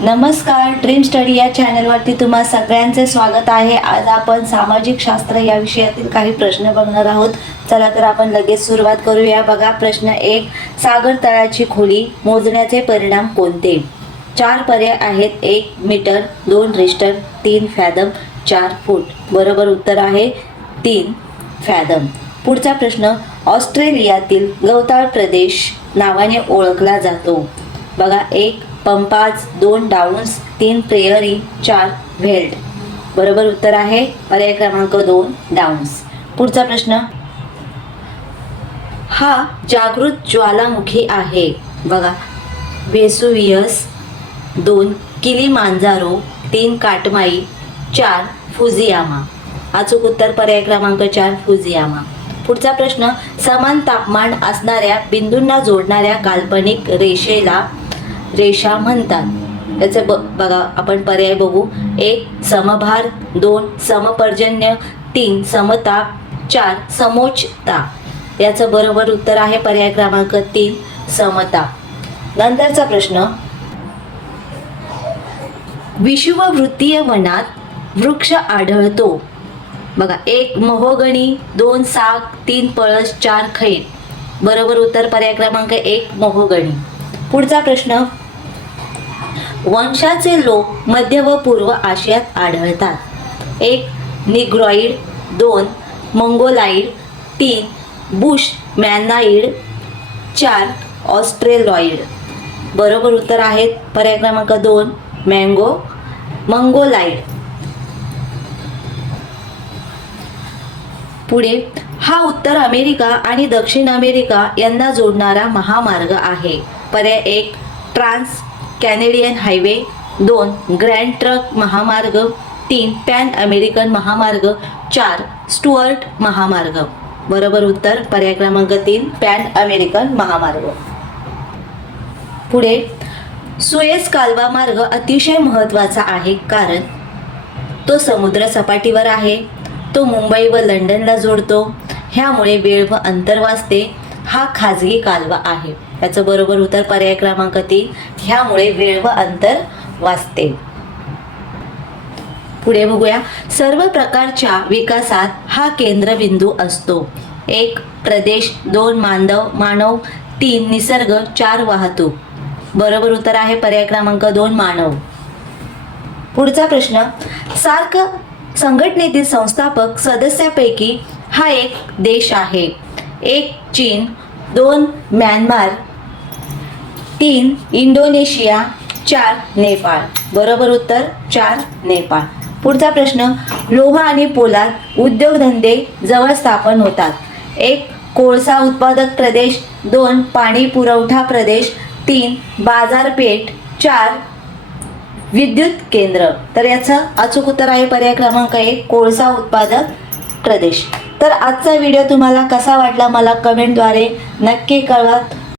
नमस्कार dream study या चॅनलवरती तुम्हा सगळ्यांचे स्वागत आहे. आज आपण सामाजिक शास्त्र या विषयातील काही प्रश्न बघणार आहोत. चला तर आपण लगेच सुरुवात करूया. बघा प्रश्न एक सागर तळाची खोली मोजण्याचे परिणाम कोणते? चार पर्याय आहेत. एक मीटर दोन रिस्टर तीन फॅदम चार फूट. बरोबर उत्तर आहे तीन फॅदम. पुढचा प्रश्न ऑस्ट्रेलियातील गवताळ प्रदेश नावाने ओळखला जातो. बघा एक पंपाज दोन डाऊन्स तीन प्रेयरी चार व्हेल्ड बरोबर उत्तर आहे? पर्याय क्रमांक दोन डाऊन्स. पुढचा प्रश्न. हा जागृत ज्वालामुखी आहे. बघा. वेसुवियस दोन किली मांजारो तीन काटमाई चार फुजियामा. अचूक उत्तर पर्याय क्रमांक चार फुजियामा. पुढचा प्रश्न. समान तापमान असणाऱ्या बिंदूंना जोडणाऱ्या काल्पनिक रेषेला रेषा म्हणतात. याचे ब बघा आपण पर्याय बघू. एक समभार. दोन समपर्जन्य. तीन समताप. चार समोचता याचं बरोबर उत्तर आहे पर्याय क्रमांक तीन समताप. नंतरचा प्रश्न. विषुववृत्तीय वनात वृक्ष आढळतो. बघा एक महोगणी. दोन साग. तीन पळस. चार खैर. बरोबर उत्तर पर्याय क्रमांक एक महोगणी. पुढचा प्रश्न. वंशाचे लोक मध्य व पूर्व आशियात आढळतात. एक निग्रॉइड. दोन मंगोलाइड. तीन बुश मॅनाइड. चार ऑस्ट्रेलॉइड. बरोबर उत्तर आहेत पर्याय क्रमांक दोन मँगो मंगोलाइड. पुढे हा उत्तर अमेरिका आणि दक्षिण अमेरिका यांना जोडणारा महामार्ग आहे. पर्याय एक ट्रान्स कॅनेडियन हायवे. दोन ग्रँड ट्रक महामार्ग. तीन पॅन अमेरिकन महामार्ग. चार स्टुअर्ट महामार्ग. बरोबर उत्तर पर्याय क्रमांक तीन पॅन अमेरिकन महामार्ग. पुढे सुएस कालवा मार्ग अतिशय महत्त्वाचा आहे कारण तो समुद्र सपाटीवर आहे. तो मुंबई व लंडनला जोडतो. ह्यामुळे वेळ व अंतर वाचते. हा खाजगी कालवा आहे. याचं बरोबर उत्तर पर्याय क्रमांक तीन. ह्यामुळे वेळ व अंतर वाचते. पुढे बघूया. सर्व प्रकारच्या विकासात हा केंद्रबिंदू असतो. एक प्रदेश दोन मानव मानव तीन निसर्ग चार वाहतूक. बरोबर उत्तर आहे पर्याय क्रमांक दोन मानव. पुढचा प्रश्न. सार्क संघटनेतील संस्थापक सदस्यापैकी हा एक देश आहे. एक चीन. दोन म्यानमार. तीन इंडोनेशिया. चार नेपाळ. बरोबर उत्तर? चार नेपाळ. पुढचा प्रश्न लोह आणि पोलाद उद्योगधंदे जवळ स्थापन होतात. एक कोळसा उत्पादक प्रदेश. दोन पाणी पुरवठा प्रदेश. तीन बाजारपेठ. चार विद्युत केंद्र. तर याचं अचूक उत्तर आहे पर्याय क्रमांक एक कोळसा उत्पादक प्रदेश. तर आजचा व्हिडिओ तुम्हाला कसा वाटला मला कमेंटद्वारे नक्की कळवा.